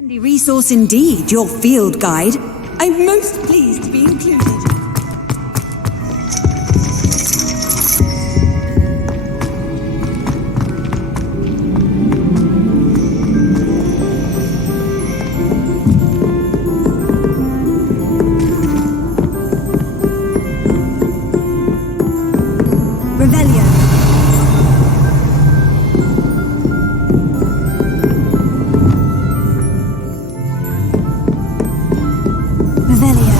Handy resource indeed, your field guide. I'm most pleased to be included. Revelio. Revelio.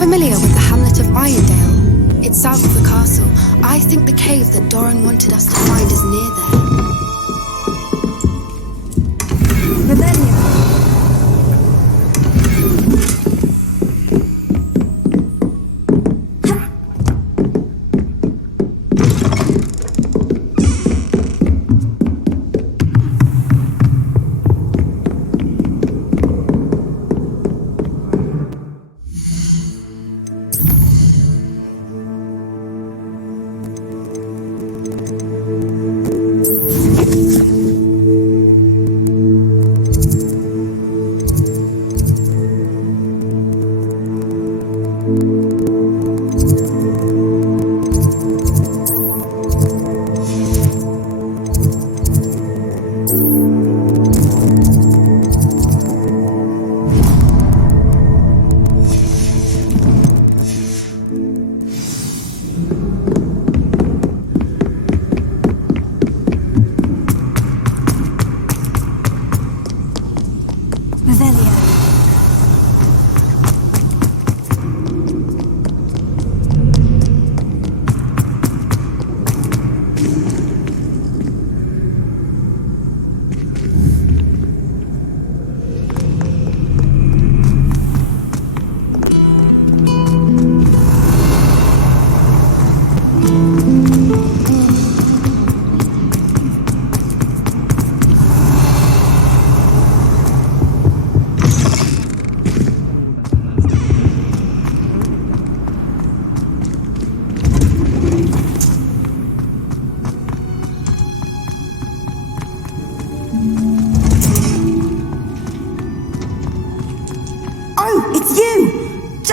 familiar with the hamlet of Irondale? It's south of the castle. I think the cave that Doran wanted us to find is near there. Rebellion.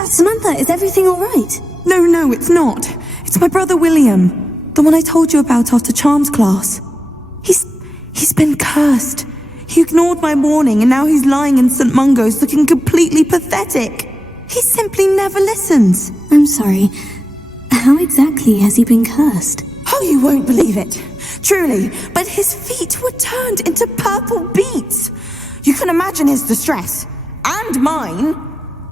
Samantha, is everything all right? No, it's not. It's my brother William, the one I told you about after charms class. He's been cursed. He ignored my warning and now he's lying in St. Mungo's looking completely pathetic. He simply never listens. I'm sorry. How exactly has he been cursed? Oh, you won't believe it. Truly, but his feet were turned into purple beets. You can imagine his distress. And mine.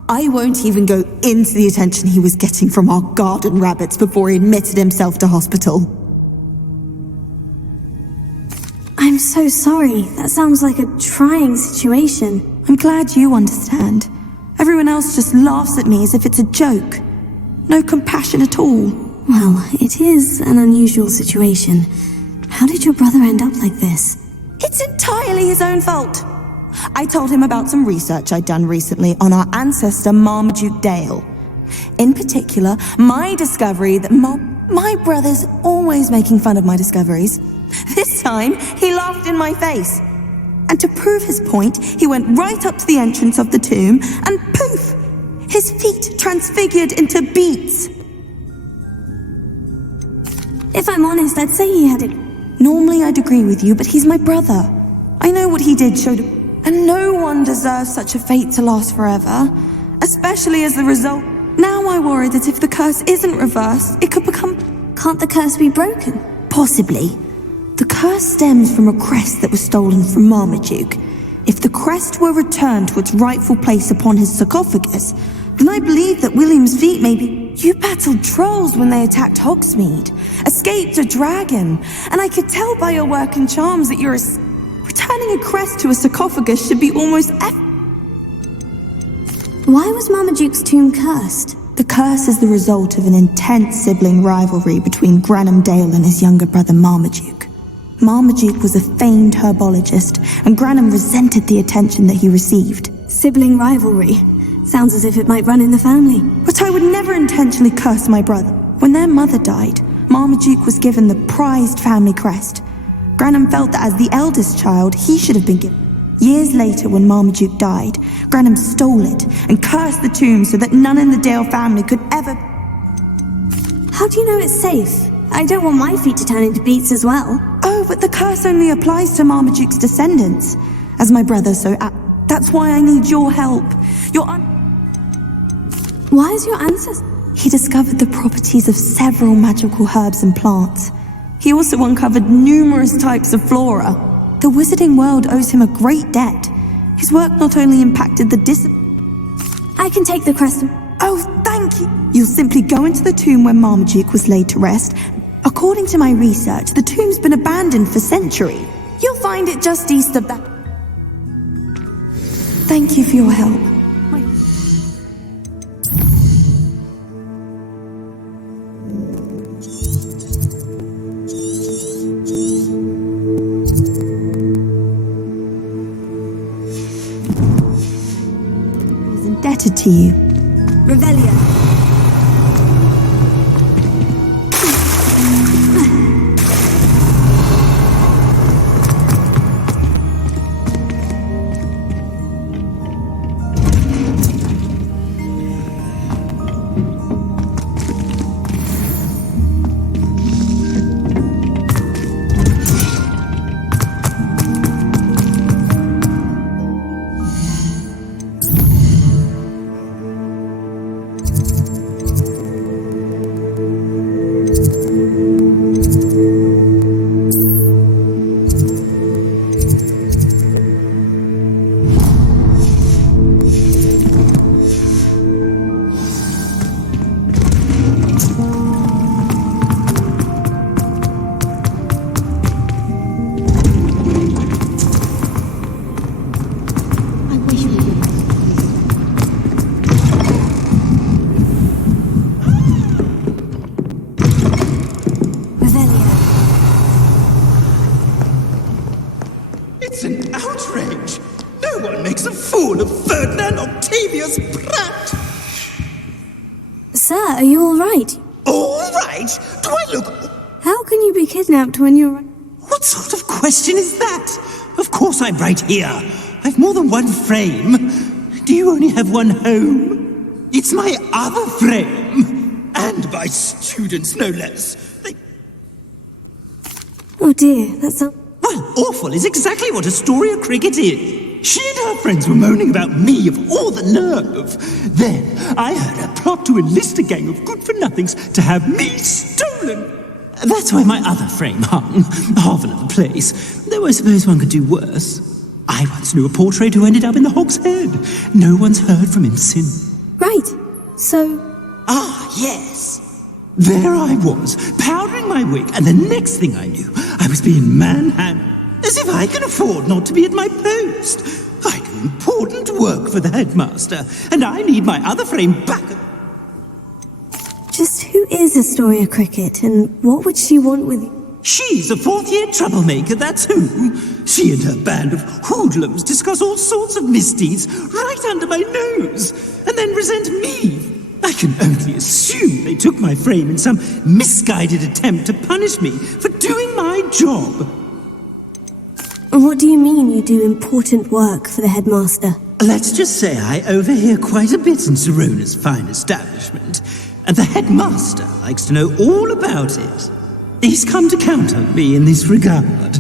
I won't even go into the attention he was getting from our garden rabbits before he admitted himself to hospital. I'm so sorry. That sounds like a trying situation. I'm glad you understand. Everyone else just laughs at me as if it's a joke. No compassion at all. Well, it is an unusual situation. How did your brother end up like this? It's entirely his own fault. I told him about some research I'd done recently on our ancestor Marmaduke Dale. In particular, my discovery that my brother's always making fun of my discoveries. This time, he laughed in my face. And to prove his point, he went right up to the entrance of the tomb and poof! His feet transfigured into beets. If I'm honest, I'd say he had it. Normally I'd agree with you, but he's my brother. I know what he did showed... And no one deserves such a fate to last forever, especially as the result. Now I worry that if the curse isn't reversed, it could become... Can't the curse be broken? Possibly. The curse stems from a crest that was stolen from Marmaduke. If the crest were returned to its rightful place upon his sarcophagus, then I believe that William's feet may be... You battled trolls when they attacked Hogsmeade, escaped a dragon, and I could tell by your work and charms that you're a... Returning a crest to a sarcophagus should be almost Why was Marmaduke's tomb cursed? The curse is the result of an intense sibling rivalry between Granham Dale and his younger brother Marmaduke. Marmaduke was a famed herbologist, and Granham resented the attention that he received. Sibling rivalry. Sounds as if it might run in the family. But I would never intentionally curse my brother. When their mother died, Marmaduke was given the prized family crest. Granham felt that as the eldest child, he should have been given. Years later, when Marmaduke died, Granham stole it and cursed the tomb so that none in the Dale family could ever... How do you know it's safe? I don't want my feet to turn into beets as well. Oh, but the curse only applies to Marmaduke's descendants. As my brother that's why I need your help. Why is your ancestor... He discovered the properties of several magical herbs and plants. He also uncovered numerous types of flora. The wizarding world owes him a great debt. His work not only impacted the I can take the crest. Oh, thank you. You'll simply go into the tomb where Marmaduke was laid to rest. According to my research, the tomb's been abandoned for centuries. You'll find it just east of that. Thank you for your help. He's indebted to you. Revelia. It's an outrage! No one makes a fool of Ferdinand Octavius Pratt! Sir, are you all right? All right? Do I look... How can you be kidnapped when you're... What sort of question is that? Of course I'm right here. I've more than one frame. Do you only have one home? It's my other frame. And my students, no less. Oh dear, that's a... Well, awful is exactly what Astoria Cricket is. She and her friends were moaning about me of all the nerve. Then I heard her plot to enlist a gang of good-for-nothings to have me stolen. That's where my other frame hung, half another place, though I suppose one could do worse. I once knew a portrait who ended up in the Hog's Head. No one's heard from him since. Right, so... Ah, yes. There I was, powdering my wig, and the next thing I knew, I was being manhandled. As if I can afford not to be at my post. I do important work for the headmaster, and I need my other frame back. Just who is Astoria Cricket, and what would she want with you? She's a fourth-year troublemaker, that's who. She and her band of hoodlums discuss all sorts of misdeeds right under my nose, and then resent me. I can only assume they took my frame in some misguided attempt to punish me for doing my job. What do you mean you do important work for the headmaster? Let's just say I overhear quite a bit in Serona's fine establishment, and the headmaster likes to know all about it. He's come to count on me in this regard.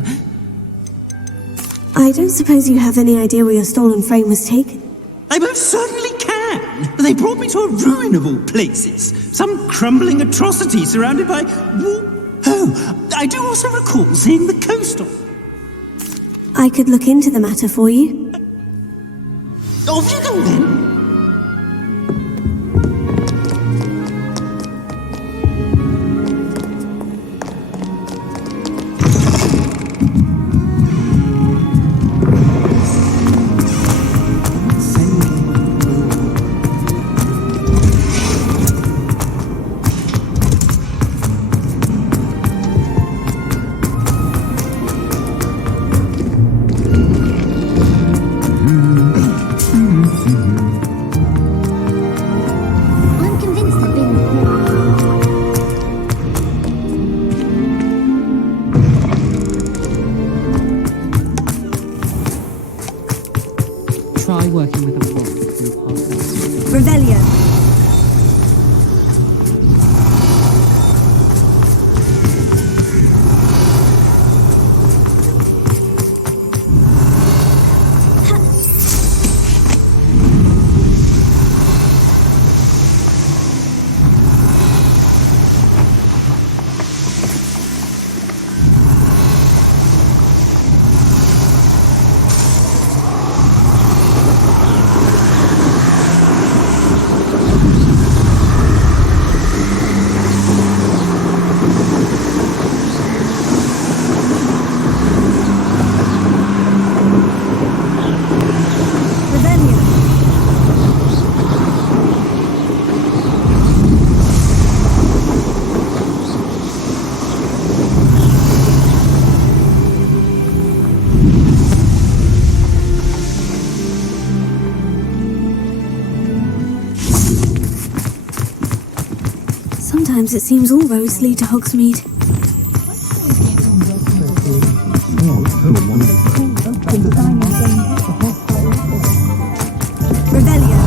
I don't suppose you have any idea where your stolen frame was taken? I most certainly can. They brought me to a ruin of all places. Some crumbling atrocity surrounded by... Oh, I do also recall seeing the coast of... I could look into the matter for you. Off you go then. Sometimes it seems all roads lead to Hogsmeade. Revelio.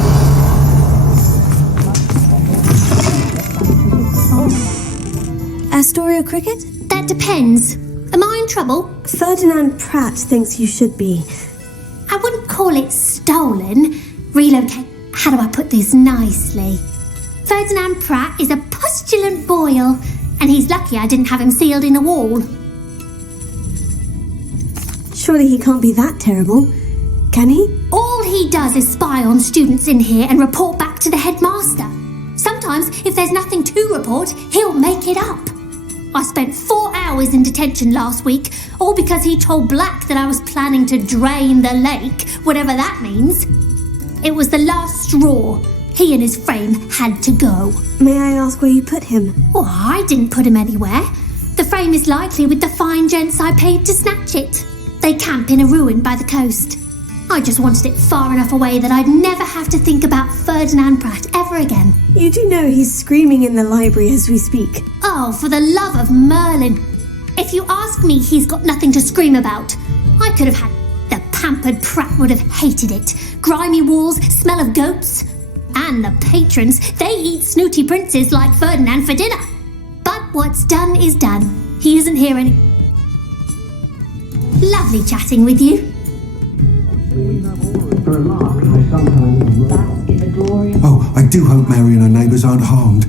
Astoria Cricket? That depends. Am I in trouble? Ferdinand Pratt thinks you should be. I wouldn't call it stolen. Relocate. How do I put this nicely? Ferdinand Pratt is a postulant boil, and he's lucky I didn't have him sealed in a wall. Surely he can't be that terrible, can he? All he does is spy on students in here and report back to the headmaster. Sometimes, if there's nothing to report, he'll make it up. I spent 4 hours in detention last week, all because he told Black that I was planning to drain the lake, whatever that means. It was the last straw. He and his frame had to go. May I ask where you put him? Oh, I didn't put him anywhere. The frame is likely with the fine gents I paid to snatch it. They camp in a ruin by the coast. I just wanted it far enough away that I'd never have to think about Ferdinand Pratt ever again. You do know he's screaming in the library as we speak. Oh, for the love of Merlin. If you ask me, he's got nothing to scream about. I could have had... The pampered Pratt would have hated it. Grimy walls, smell of goats. And the patrons, they eat snooty princes like Ferdinand for dinner. But what's done is done. He isn't here any... Lovely chatting with you. Oh, I do hope Mary and her neighbours aren't harmed.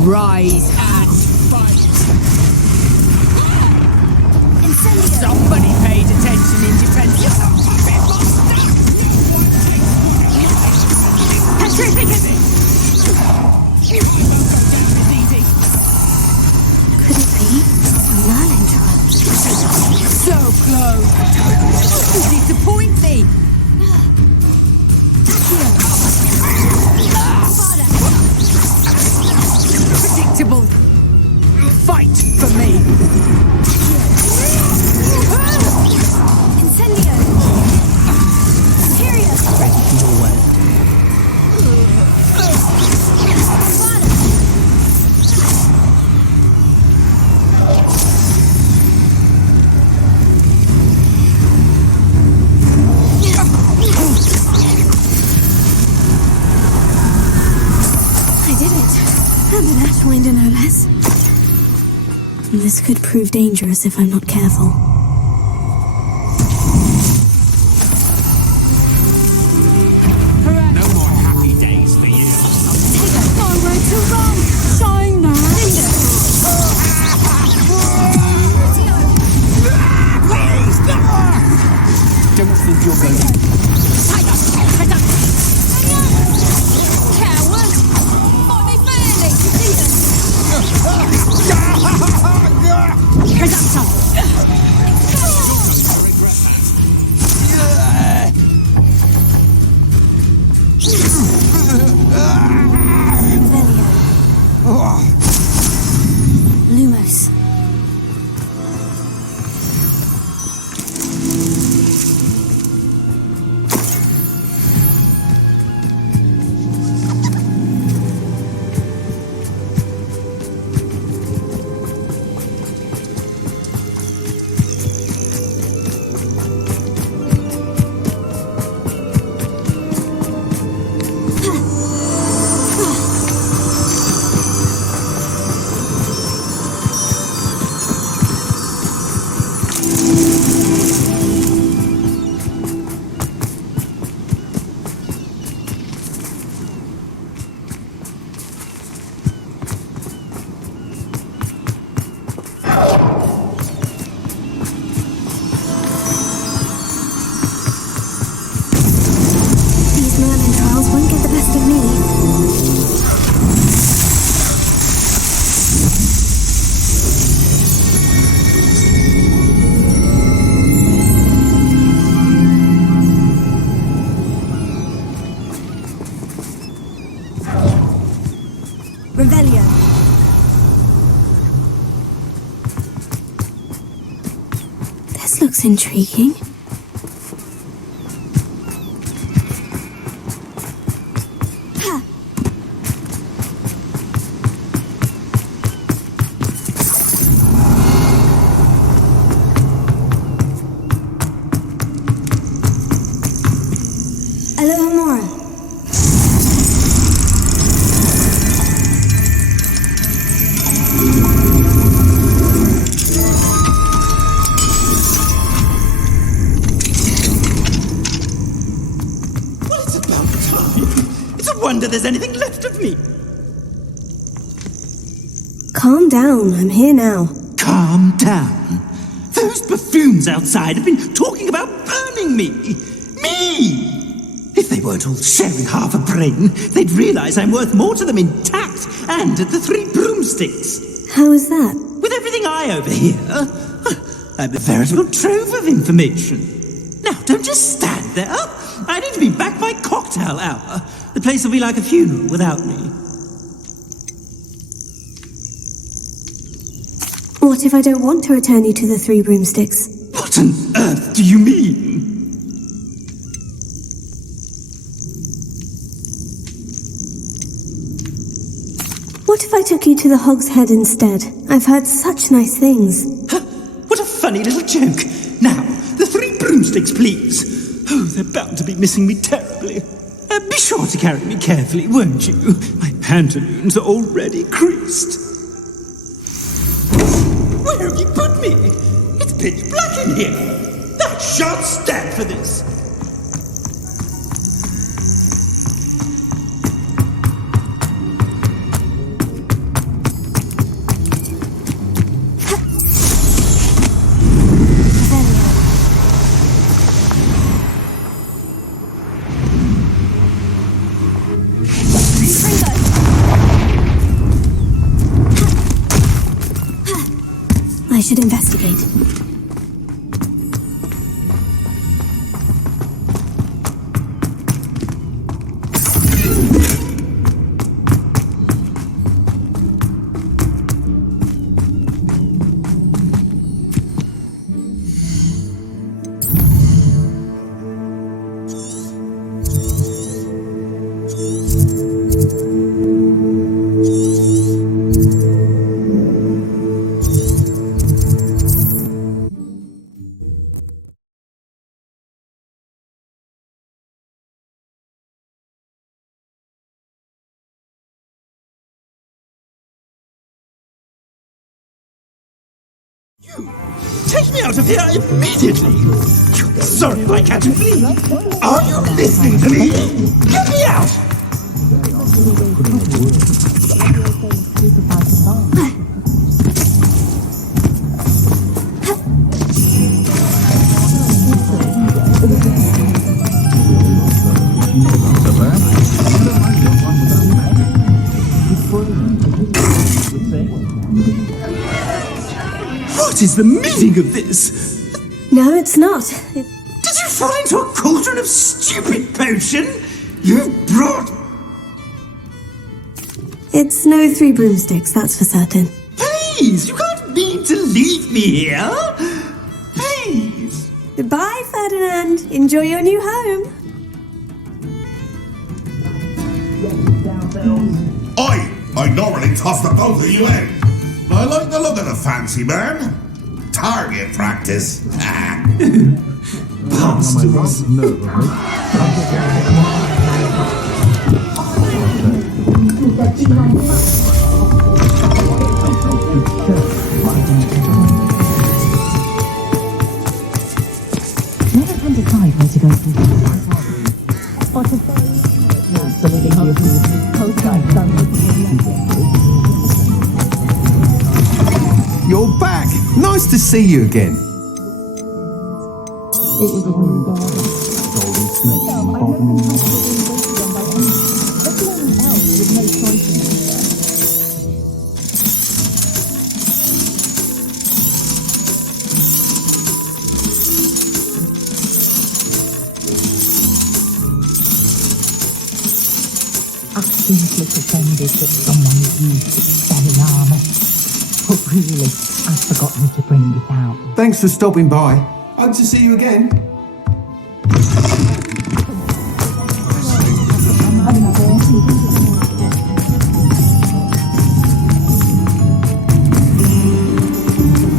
Rise and fight! Somebody paid attention in defense. Could it be a Merlin trial? So close! You disappoint me! Predictable! Fight for me! Incendio! Tyria! Ready for your way. I did it. And an Ashwinder, no less. This could prove dangerous if I'm not careful. No more happy days for you. Nowhere to run! Shine now! Don't think you're going to... Revelio. This looks intriguing. There's anything left of me. Calm down, I'm here now. Calm down. Those buffoons outside have been talking about burning me. Me! If they weren't all sharing half a brain, they'd realize I'm worth more to them intact and at the 3 broomsticks. How is that? With everything I overhear, I'm a veritable trove of information. Now, don't just stand there. I need to be back by cocktail hour. The place will be like a funeral without me. What if I don't want to return you to the 3 broomsticks? What on earth do you mean? What if I took you to the Hog's Head instead? I've heard such nice things. What a funny little joke. Now, the 3 broomsticks, please. Oh, they're bound to be missing me terribly. Be sure to carry me carefully, won't you? My pantaloons are already creased. Where have you put me? It's pitch black in here. I shan't stand for this. I should investigate. You! Take me out of here immediately! Sorry if I catch a flea. Are you listening to me? Get me out! What is the meaning of this? No, it's not. Did you fall into a cauldron of stupid potion? You brought... It's no 3 broomsticks, that's for certain. Please, you can't mean to leave me here. Please. Goodbye, Ferdinand. Enjoy your new home. I normally toss the both of you in. I like the look of the fancy man. Target practice. Bastards. Never can decide where to go from here. You're back! Nice to see you again. absolutely pretended that someone used selling armour. But really, I've forgotten to bring it out. Thanks for stopping by. Hope to see you again.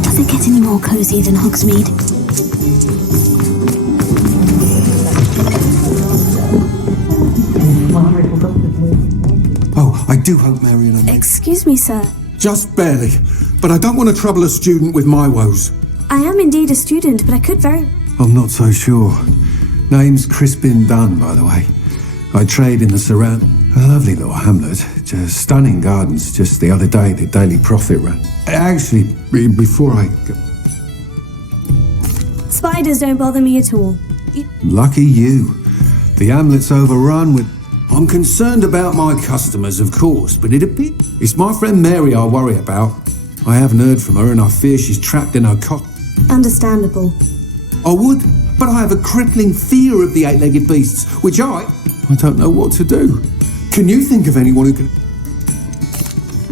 Does it get any more cosy than Hogsmeade? Oh, I do hope Marion and... Excuse me, sir. Just barely. But I don't want to trouble a student with my woes. I am indeed a student, but I could very... I'm not so sure. Name's Crispin Dunn, by the way. I trade in the surround... A lovely little hamlet. Just stunning gardens. Just the other day, the Daily Prophet ran. Actually, before I... Spiders don't bother me at all. Lucky you. The hamlet's overrun with... I'm concerned about my customers, of course, but it's my friend Mary I worry about. I haven't heard from her and I fear she's trapped in her cot. Understandable. I would, but I have a crippling fear of the eight-legged beasts, which I don't know what to do. Can you think of anyone who can...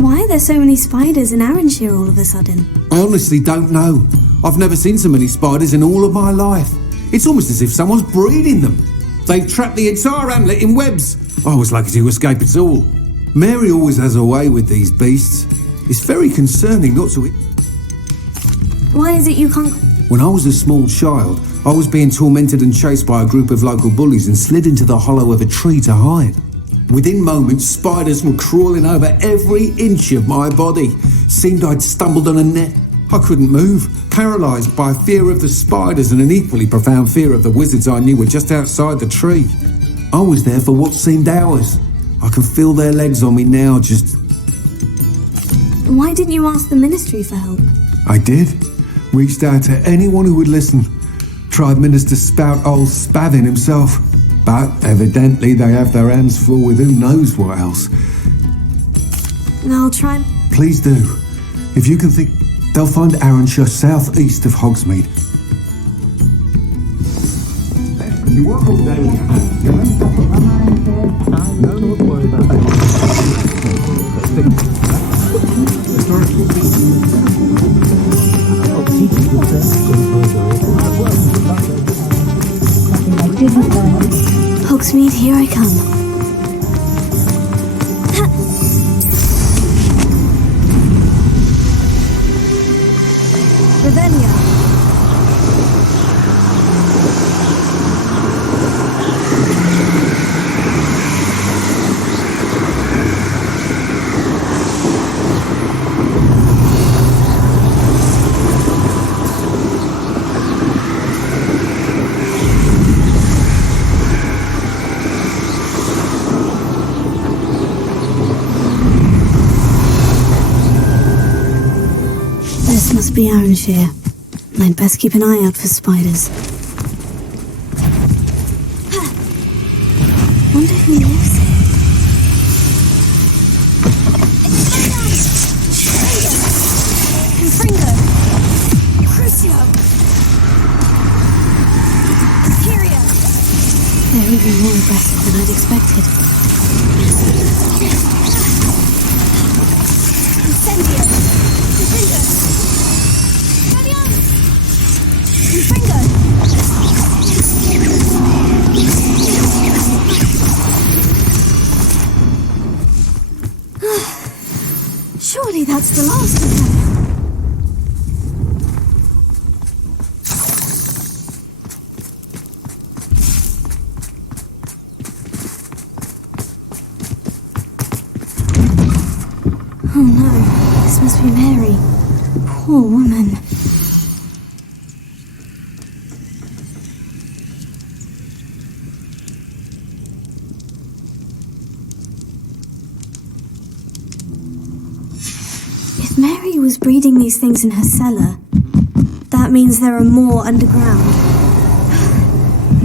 Why are there so many spiders in Arranshire all of a sudden? I honestly don't know. I've never seen so many spiders in all of my life. It's almost as if someone's breeding them. They've trapped the entire hamlet in webs. I was lucky to escape it all. Mary always has a way with these beasts. It's very concerning not to... Why is it you can't... When I was a small child, I was being tormented and chased by a group of local bullies and slid into the hollow of a tree to hide. Within moments, spiders were crawling over every inch of my body. Seemed I'd stumbled on a net. I couldn't move, paralysed by fear of the spiders and an equally profound fear of the wizards I knew were just outside the tree. I was there for what seemed hours. I can feel their legs on me now, just... Why didn't you ask the ministry for help? I did. Reached out to anyone who would listen. Tried Minister Spout old Spavin himself. But evidently they have their hands full with who knows what else. I'll try... Please do. If you can think... They'll find Arranshire south-east of Hogsmeade. You work all day. Don't worry about that. Hogsmeade, here I come. Revelia. This must be Arranshire. I'd best keep an eye out for spiders. Wonder who lives here. Confringo! Crucio! Kyria! They're even more aggressive than I'd expected. Incendio! Confringo! Surely that's the last of them. Oh no, this must be Mary. Poor woman. If Mary was breeding these things in her cellar, that means there are more underground.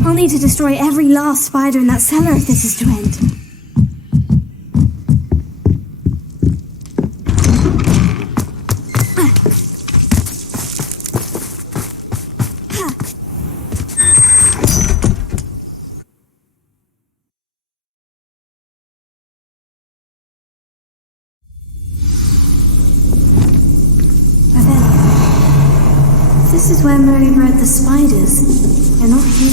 I'll need to destroy every last spider in that cellar if this is to end. This is where Mary bred the spiders. They're not here.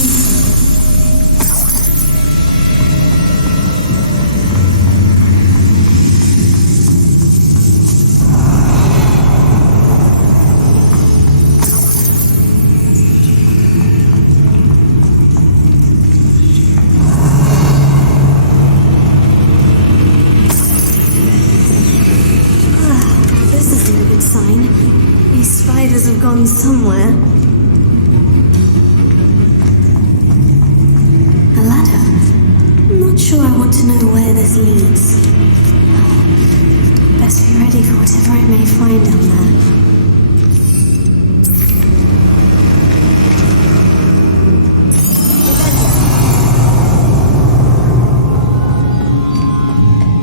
Gone somewhere. A ladder. I'm not sure I want to know where this leads. Best be ready for whatever I may find down there.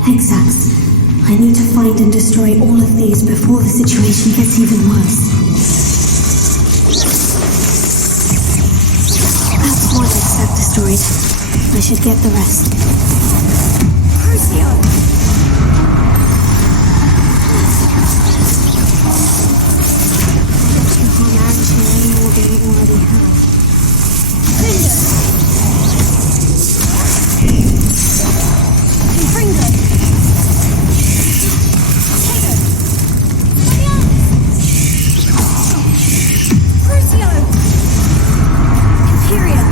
Hexax. I need to find and destroy all of these before the situation gets even worse. Destroyed. I should get the rest. Crucio! You can't actually any more than you already have. Linda! Confringo! Tato! Crucio! Imperial!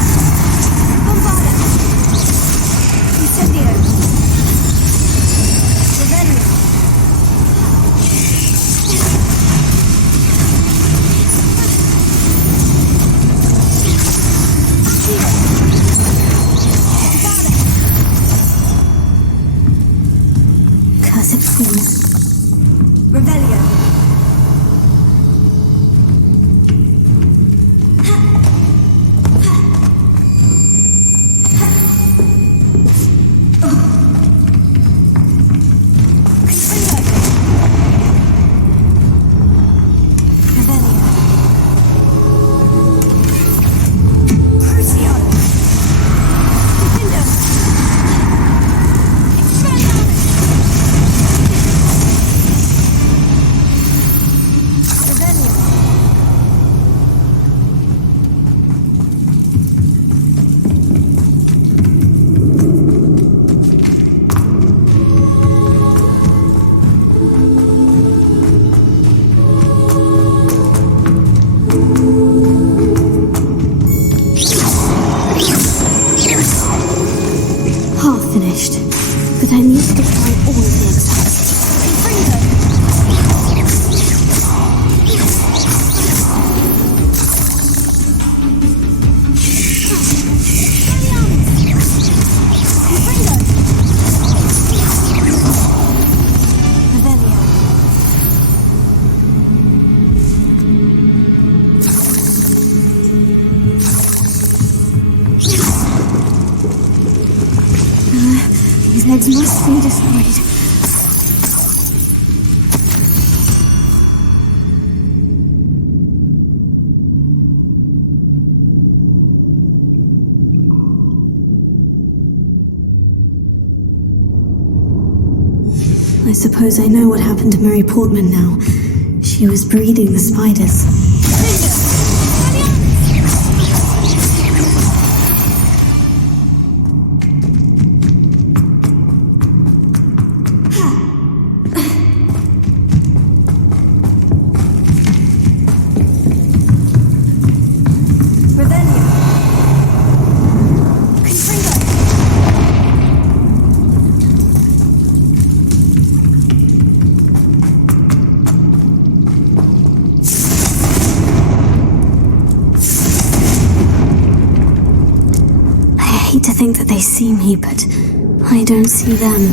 Incendio! Revelio! Cursed fools. Revelio! Legs must be destroyed. I suppose I know what happened to Mary Portman now. She was breeding the spiders. To think that they see me, but I don't see them.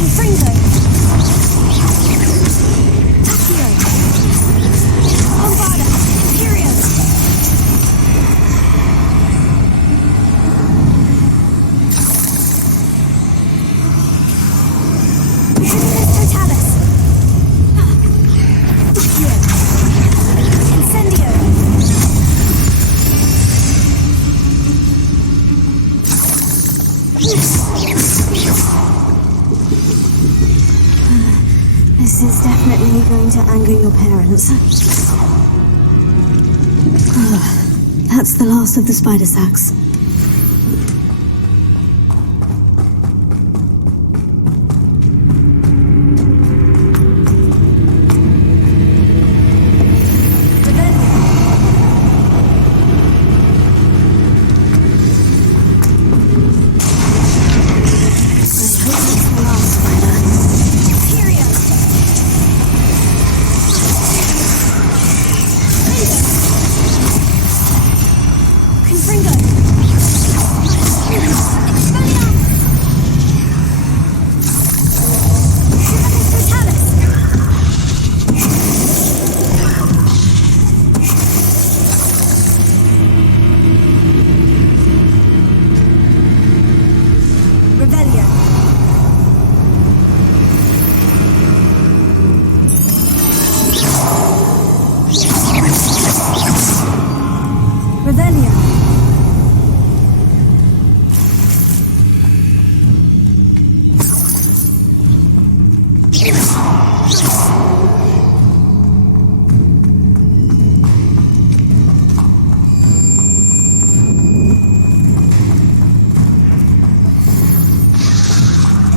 Confringo! Takio! going to anger your parents. That's the last of the spider sacks.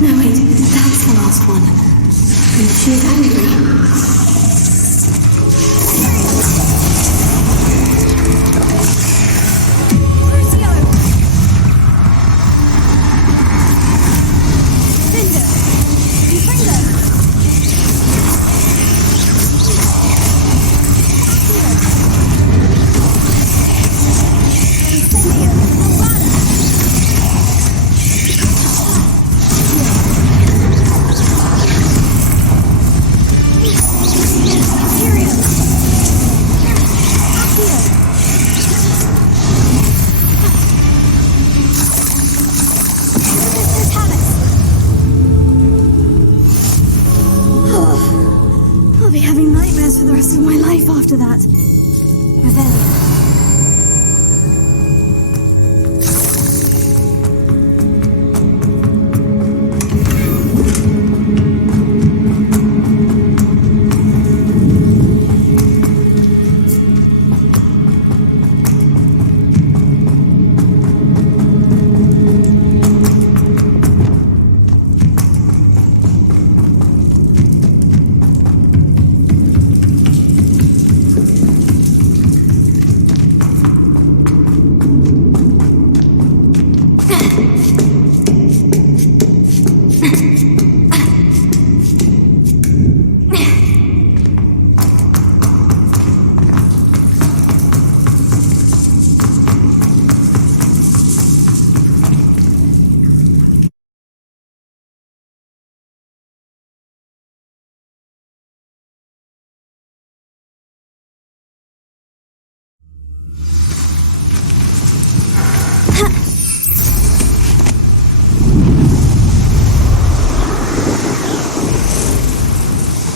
No, wait, that's the last one. And she's angry. After that,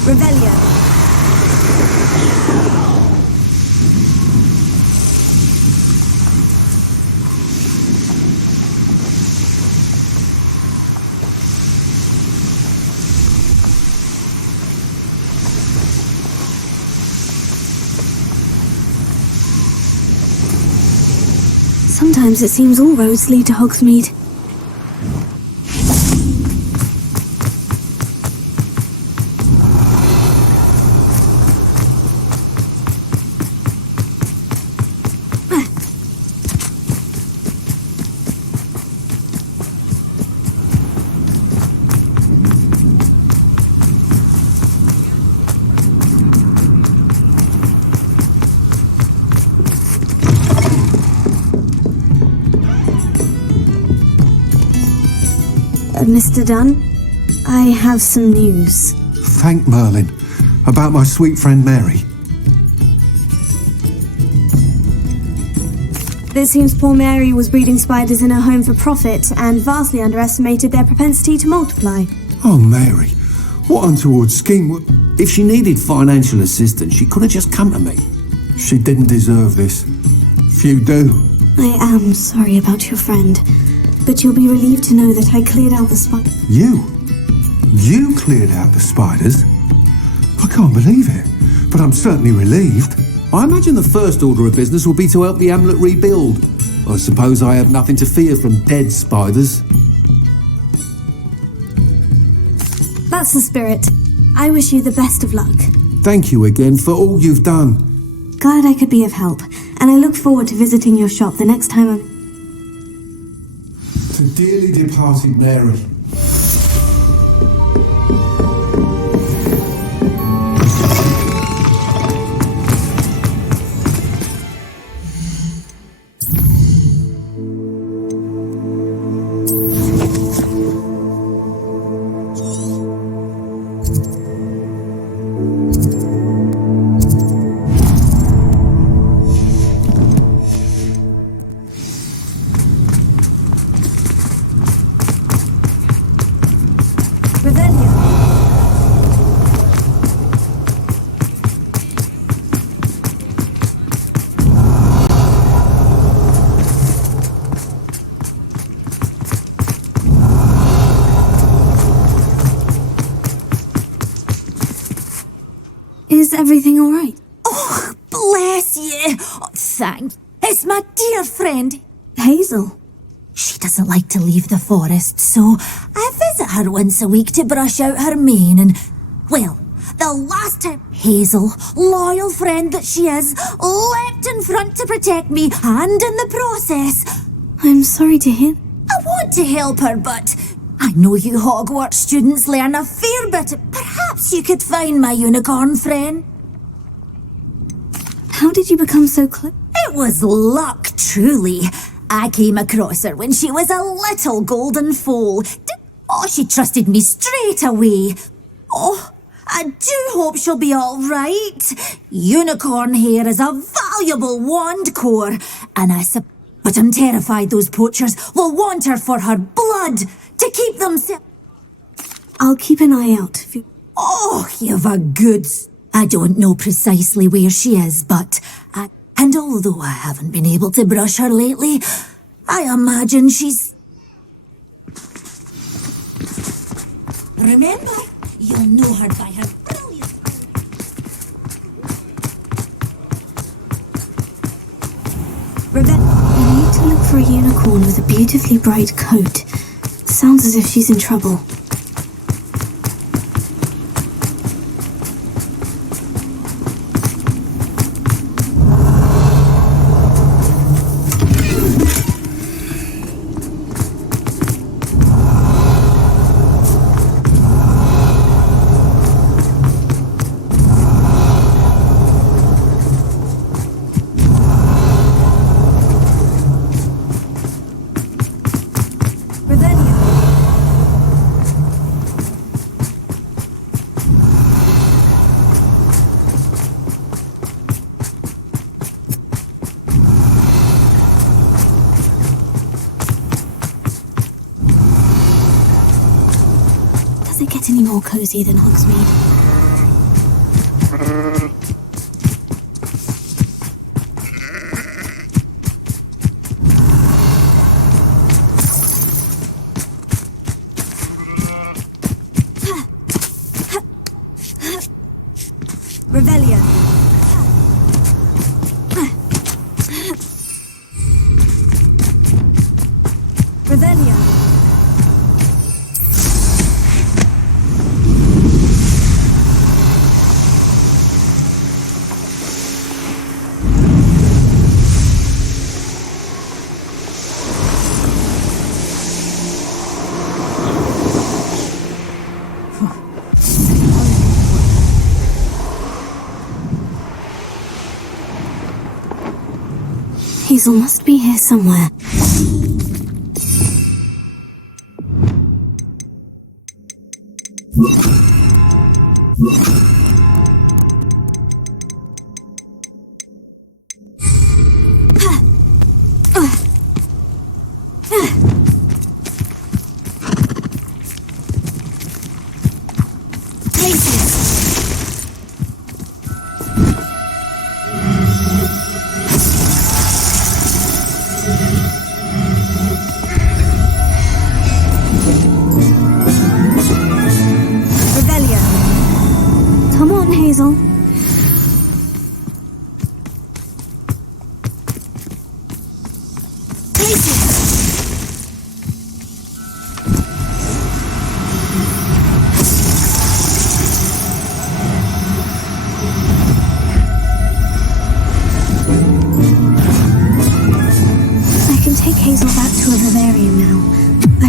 Rebellion. Sometimes it seems all roads lead to Hogsmeade. Mr. Dunn, I have some news. Thank Merlin. About my sweet friend Mary. It seems poor Mary was breeding spiders in her home for profit and vastly underestimated their propensity to multiply. Oh, Mary. What untoward scheme. If she needed financial assistance, she could have just come to me. She didn't deserve this. Few do. I am sorry about your friend, but you'll be relieved to know that I cleared out the spiders. You? You cleared out the spiders? I I can't believe it, but I'm certainly relieved. I imagine the first order of business will be to help the amulet rebuild. I suppose I have nothing to fear from dead spiders. That's the spirit. I wish you the best of luck. Thank you again for all you've done. Glad I could be of help, and I look forward to visiting your shop the next time I'm... To dearly departed Mary. Is everything all right? Oh, bless you. Oh, thanks. It's my dear friend, Hazel. She doesn't like to leave the forest, so I visit her once a week to brush out her mane and, well, the last time Hazel, loyal friend that she is, leapt in front to protect me, and in the process... I'm sorry to hear. I want to help her, but I know you Hogwarts students learn a fair bit. Perhaps you could find my unicorn friend. How did you become so close? It was luck, truly. I came across her when she was a little golden foal. She trusted me straight away. Oh, I do hope she'll be all right. Unicorn hair is a valuable wand core, and but I'm terrified those poachers will want her for her blood to keep them I'll keep an eye out. Oh, you've a good... I don't know precisely where she is, but... And although I haven't been able to brush her lately, I imagine she's... Remember, you'll know her by her brilliant... We need to look for a unicorn with a beautifully bright coat. Sounds as if she's in trouble. Does it get any more cozy than Hogsmeade? Revelio. Revelio. Hazel must be here somewhere.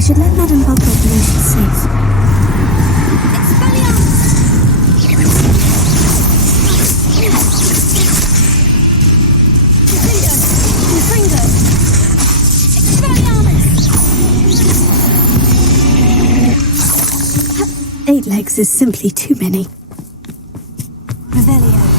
should let Madame Bugbug know she's safe. Expelliarmus! 8 legs is simply too many. Revelio.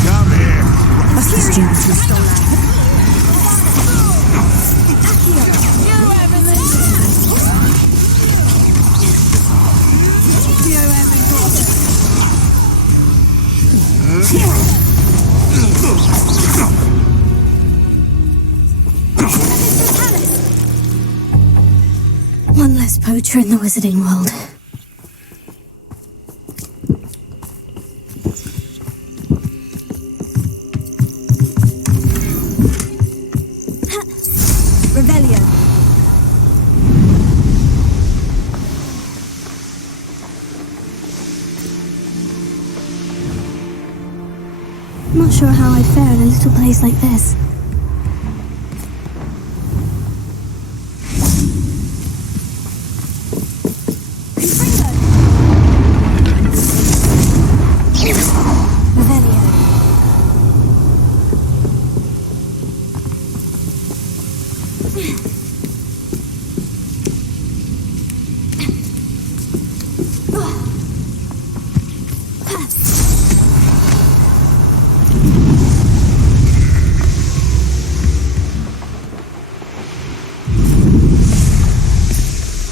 Come here. That's the students who stole that. One less poacher in the wizarding world. Revelio. Not sure how I'd fare in a little place like this.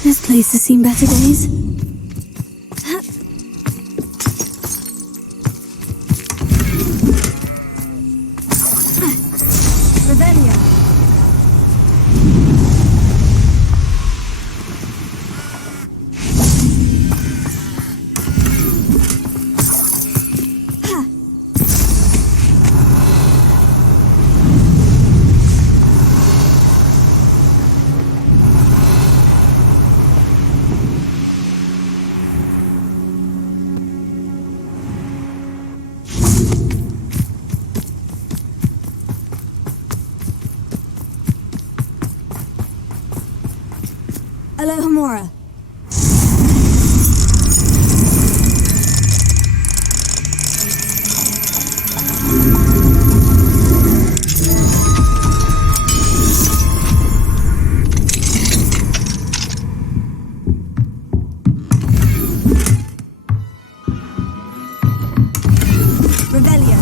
This place has seen better days. Revelio. Alohomora. Revelio.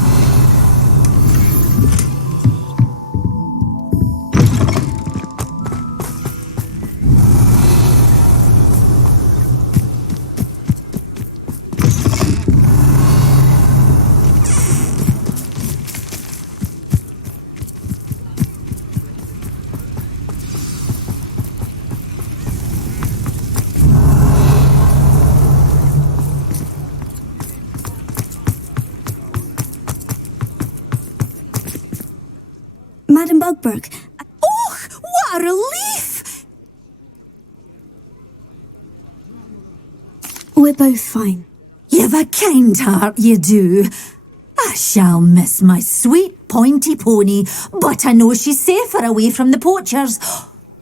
Madame Bugbug. Oh, what a relief! We're both fine. You've a kind heart, you do. I shall miss my sweet pointy pony, but I know she's safer away from the poachers.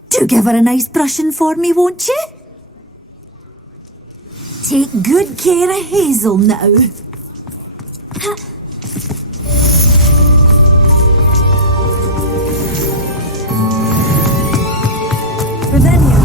Do give her a nice brushing for me, won't you? Take good care of Hazel now. Revelio.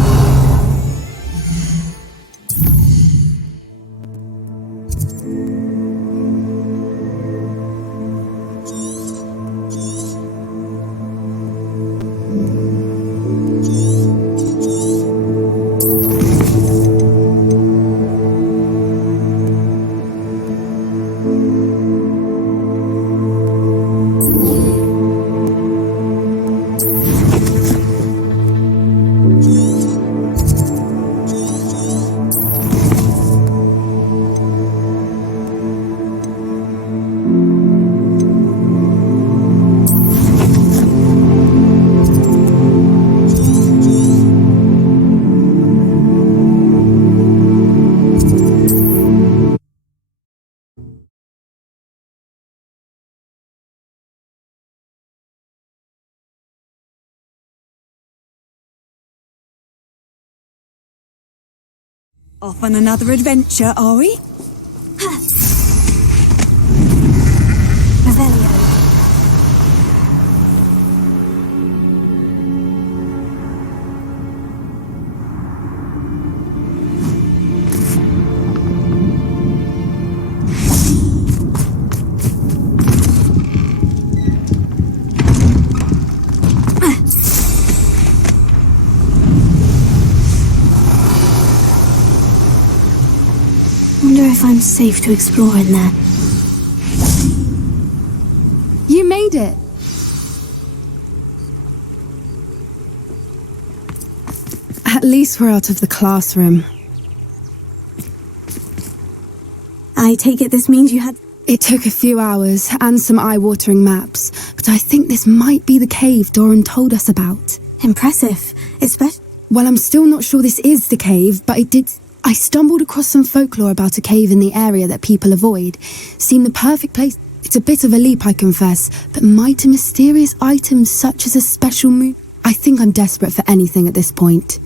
Off on another adventure, are we? Revelio. Wonder if I'm safe to explore in there. You made it! At least we're out of the classroom. I take it this means you had... It took a few hours and some eye-watering maps, but I think this might be the cave Doran told us about. Impressive. Especially... Well, I'm still not sure this is the cave, but I stumbled across some folklore about a cave in the area that people avoid. Seemed the perfect place. It's a bit of a leap, I confess, but might a mysterious item such as a special moon... I think I'm desperate for anything at this point.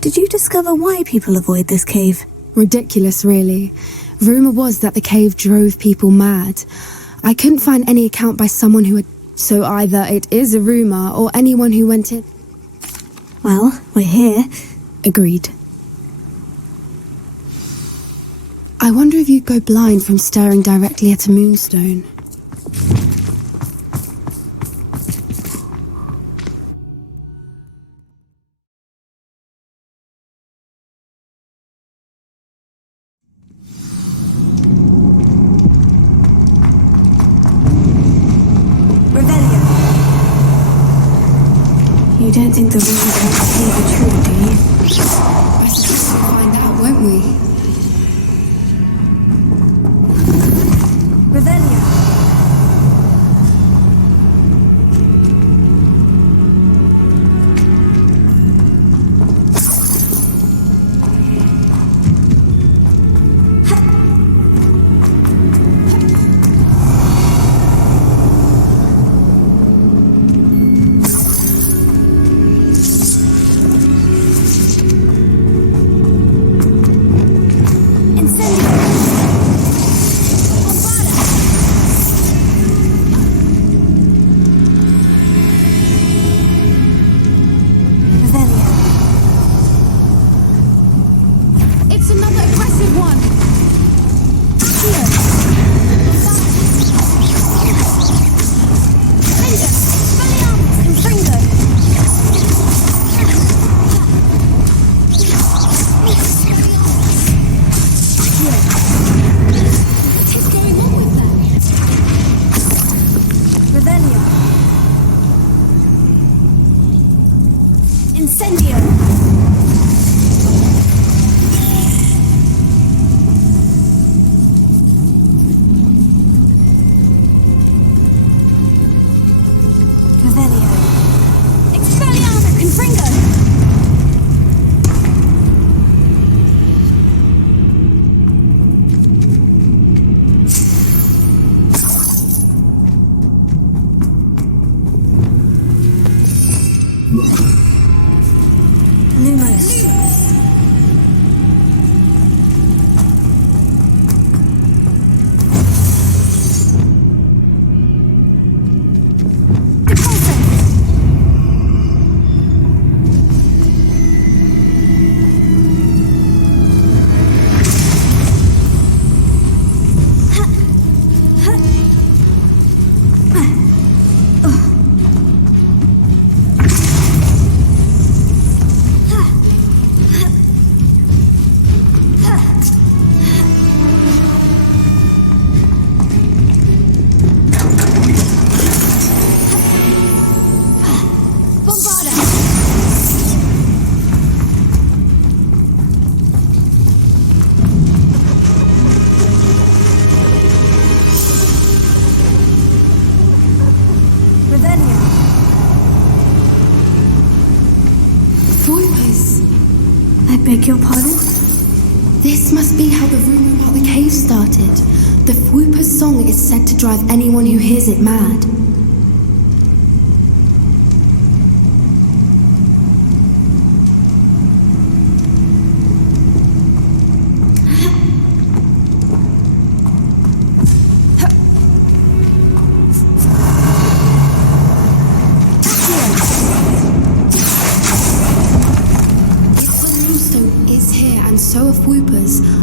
Did you discover why people avoid this cave? Ridiculous, really. Rumour was that the cave drove people mad. I couldn't find any account by someone who had... So either it is a rumour or anyone who went in... Well, we're here. Agreed. I wonder if you'd go blind from staring directly at a moonstone. Revelio. You don't think the ruins of the cave are true, do you? I suppose we'll find out, won't we? Revelio. Beg your pardon? This must be how the rumor about the cave started. The Whooper's song is said to drive anyone who hears it mad.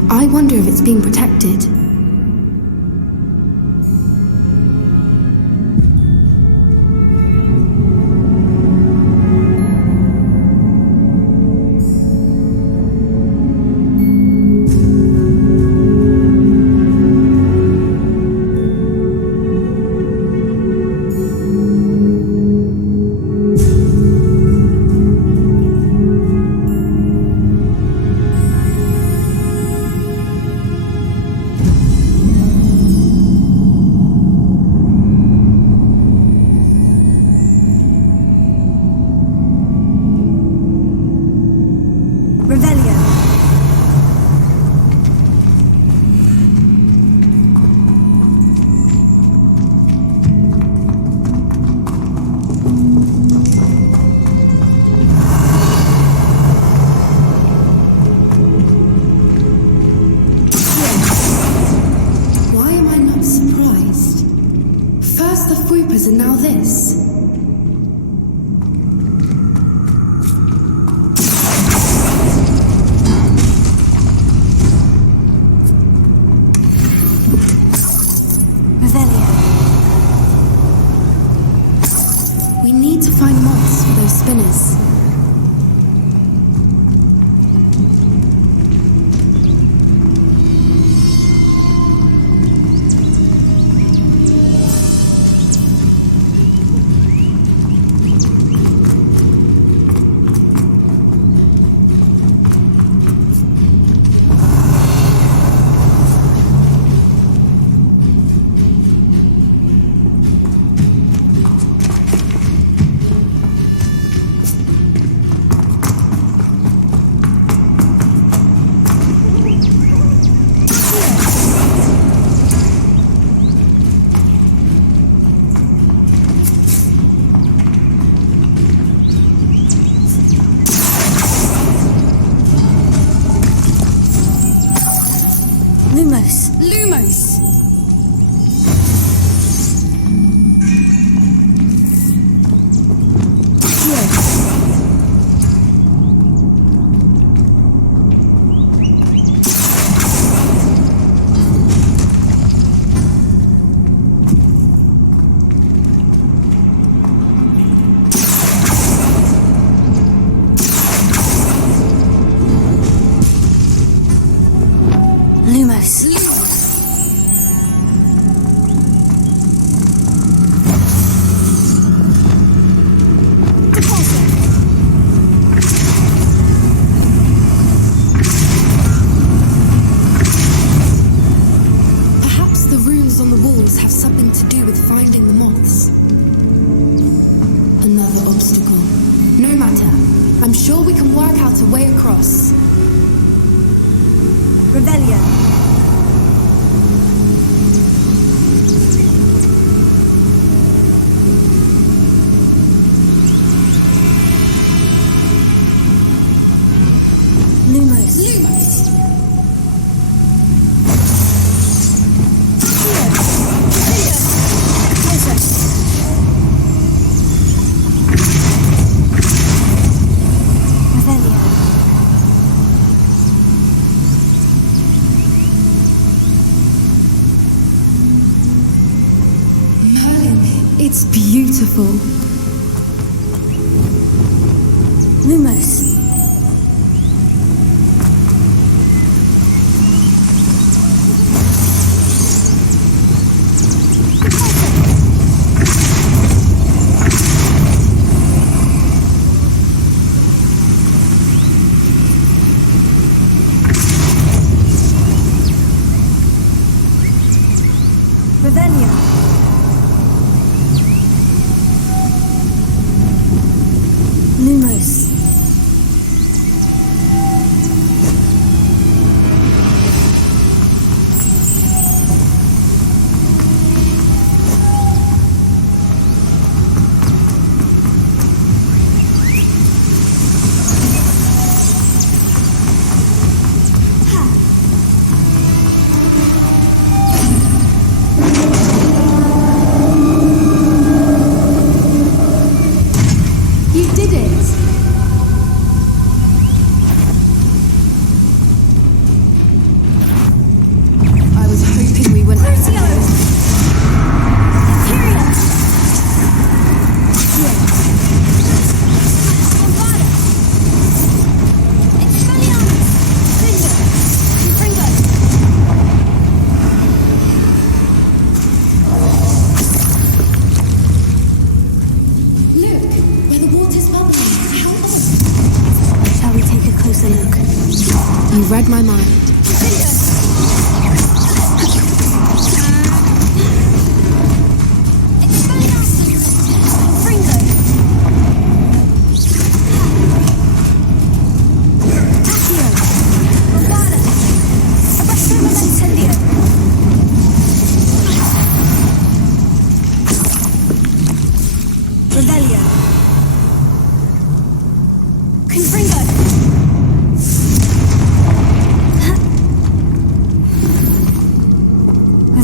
I wonder if it's being protected. And now this. Revelio. We need to find moths for those spinners. Lumos! Have something to do with finding the moths. Another obstacle. No matter. I'm sure we can work out a way across. Revelio. Lumos. It's beautiful. Lumos. Lumos.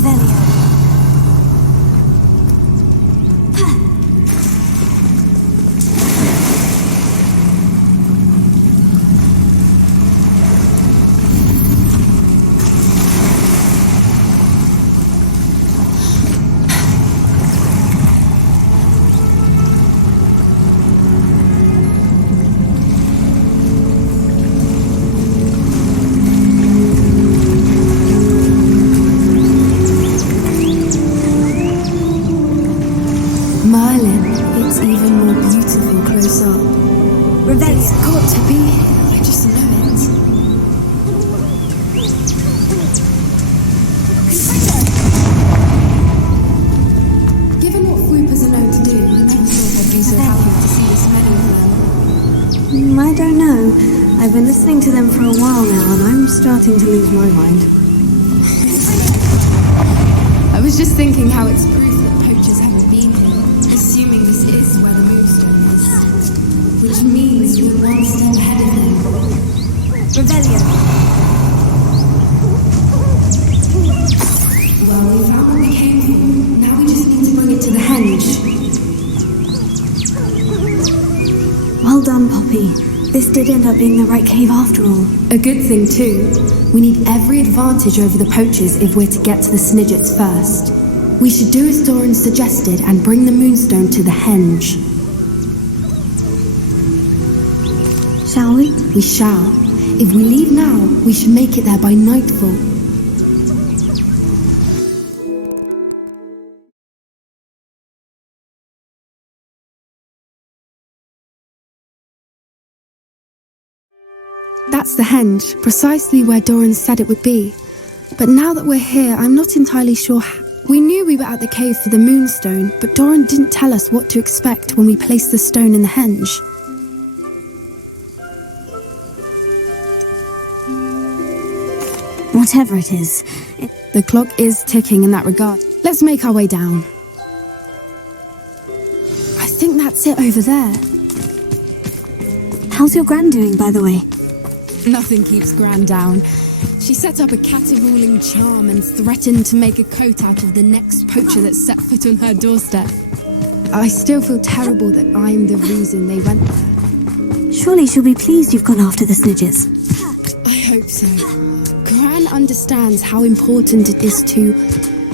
Revelio. I don't know. I've been listening to them for a while now, and I'm starting to lose my mind. I was just thinking how it's proof that poachers haven't been here, assuming this is where the moonstone is. Which means we're one step ahead of them. Revelio. Well, we found what we came for. Now we just need to bring it to the henge. Well done, Poppy. This did end up being the right cave after all. A good thing too. We need every advantage over the poachers if we're to get to the Snidgets first. We should do as Doran suggested and bring the moonstone to the henge. Shall we? We shall. If we leave now, we should make it there by nightfall. That's the henge, precisely where Doran said it would be. But now that we're here, I'm not entirely sure how. We knew we were at the cave for the moonstone, but Doran didn't tell us what to expect when we placed the stone in the henge. Whatever it is, The clock is ticking in that regard. Let's make our way down. I think that's it over there. How's your gran doing, by the way? Nothing keeps Gran down. She set up a caterwauling charm and threatened to make a coat out of the next poacher that set foot on her doorstep. I still feel terrible that I'm the reason they went there. Surely she'll be pleased you've gone after the Snidgets. I hope so. Gran understands how important it is to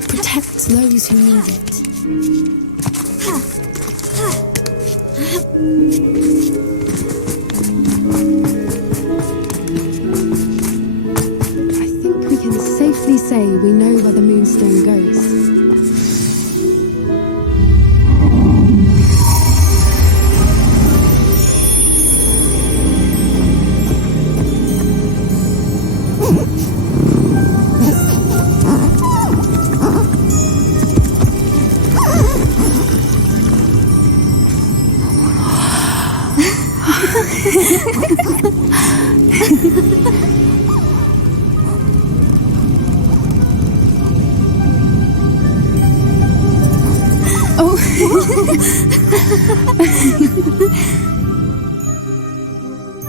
protect those who need it. Safely say we know where the moonstone goes.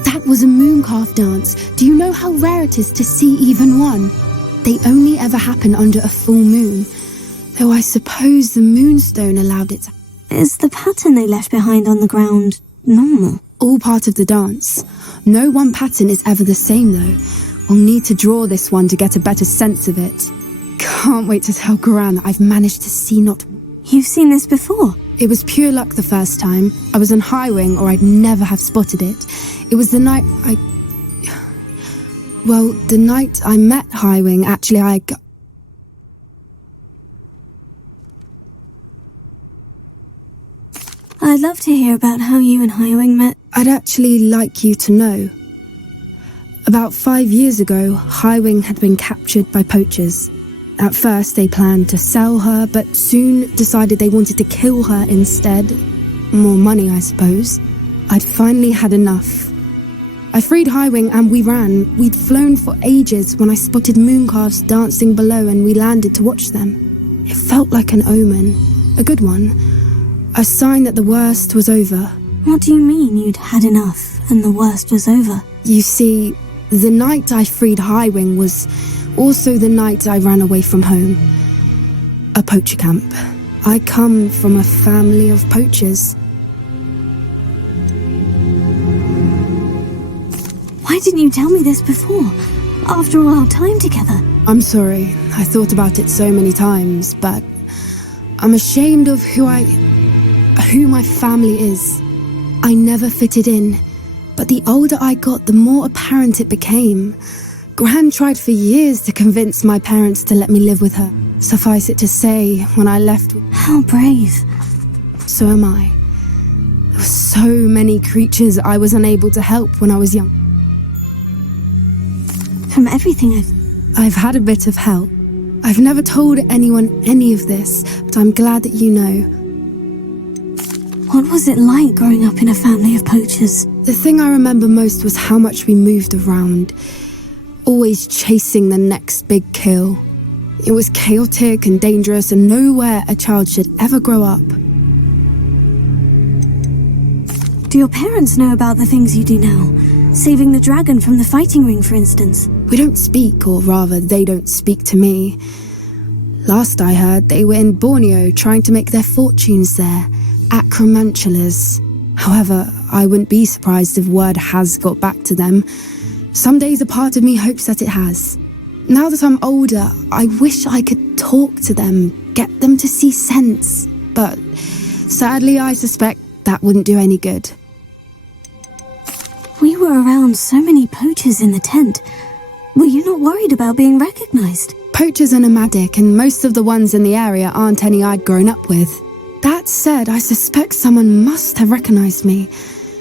That was a mooncalf dance. Do you know how rare it is to see even one? They only ever happen under a full moon. Though I suppose the moonstone allowed it to. Is the pattern they left behind on the ground normal? All part of the dance. No one pattern is ever the same though. We'll need to draw this one to get a better sense of it. Can't wait to tell Gran that I've managed to see not. You've seen this before? It was pure luck the first time. I was on Highwing or I'd never have spotted it. It was the night the night I met Highwing, actually I'd love to hear about how you and Highwing met. I'd actually like you to know. About 5 years ago, Highwing had been captured by poachers. At first, they planned to sell her, but soon decided they wanted to kill her instead. More money, I suppose. I'd finally had enough. I freed Highwing and we ran. We'd flown for ages when I spotted mooncalves dancing below and we landed to watch them. It felt like an omen. A good one. A sign that the worst was over. What do you mean you'd had enough and the worst was over? You see, the night I freed Highwing was also the night I ran away from home. A poacher camp. I come from a family of poachers. Why didn't you tell me this before? After all our time together. I'm sorry. I thought about it so many times, but I'm ashamed of who my family is. I never fitted in, but the older I got, the more apparent it became. Gran tried for years to convince my parents to let me live with her. Suffice it to say, when I left... How brave. So am I. There were so many creatures I was unable to help when I was young. From everything I've had a bit of help. I've never told anyone any of this, but I'm glad that you know. What was it like growing up in a family of poachers? The thing I remember most was how much we moved around, always chasing the next big kill. It was chaotic and dangerous, and nowhere a child should ever grow up. Do your parents know about the things you do now? Saving the dragon from the fighting ring, for instance? We don't speak, or rather, they don't speak to me. Last I heard, they were in Borneo trying to make their fortunes there, acromantulas. However, I wouldn't be surprised if word has got back to them. Some days a part of me hopes that it has. Now that I'm older, I wish I could talk to them, get them to see sense. But sadly, I suspect that wouldn't do any good. We were around so many poachers in the tent. Were you not worried about being recognized? Poachers are nomadic, and most of the ones in the area aren't any I'd grown up with. That said, I suspect someone must have recognized me.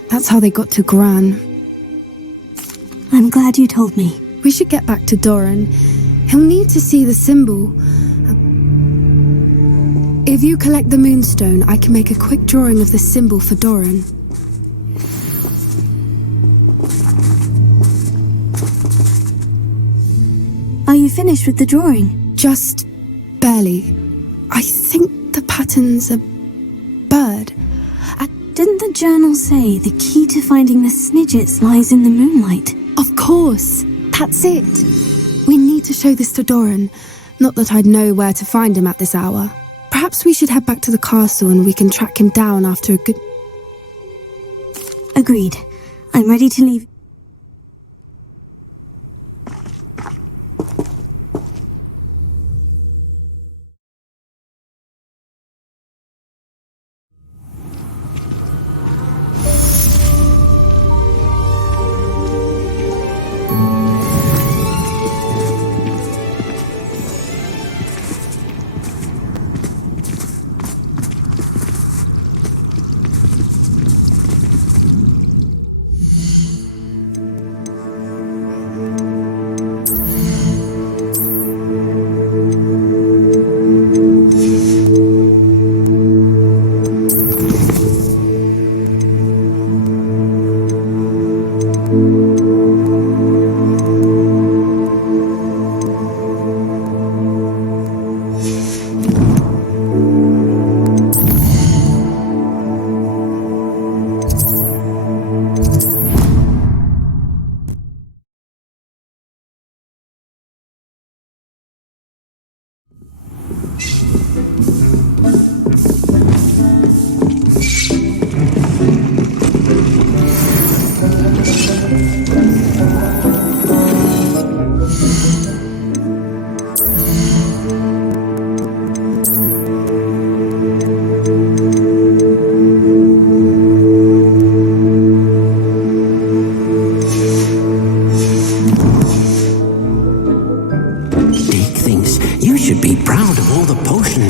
That's how they got to Gran. I'm glad you told me. We should get back to Doran. He'll need to see the symbol. If you collect the Moonstone, I can make a quick drawing of the symbol for Doran. Are you finished with the drawing? Just barely. I think the pattern's a bird. Didn't the journal say the key to finding the Snidgets lies in the moonlight? Of course. That's it. We need to show this to Doran. Not that I'd know where to find him at this hour. Perhaps we should head back to the castle and we can track him down after a good... Agreed. I'm ready to leave.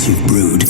You've brewed.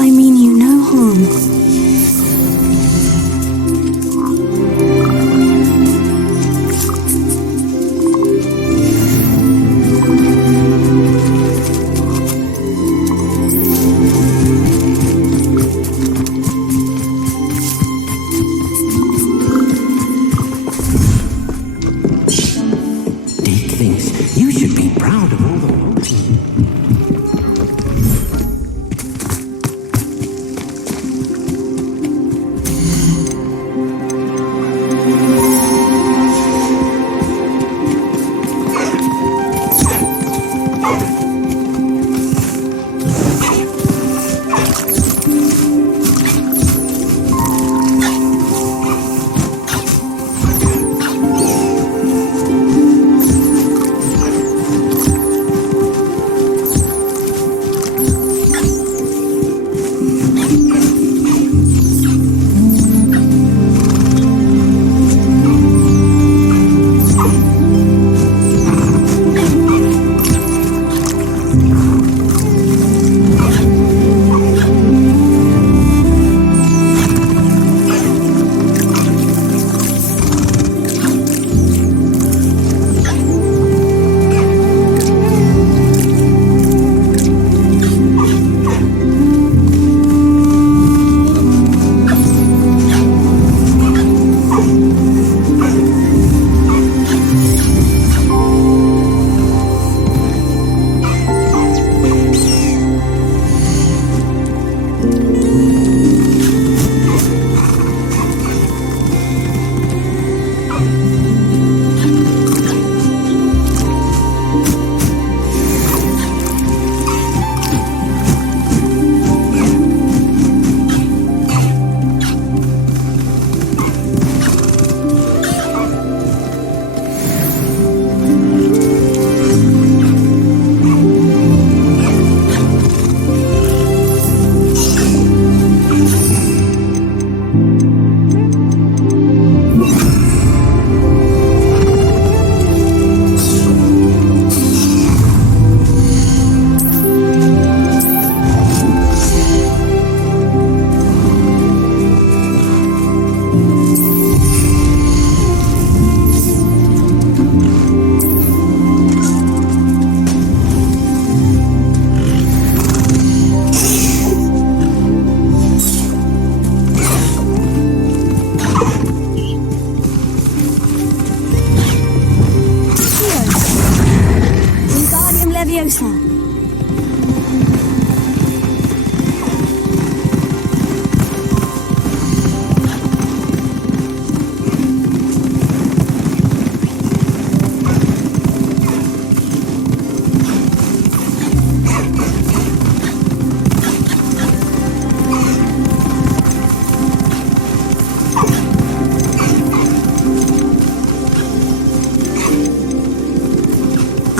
I mean you no harm. Dick thinks you should be proud of all the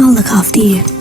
I'll look after you.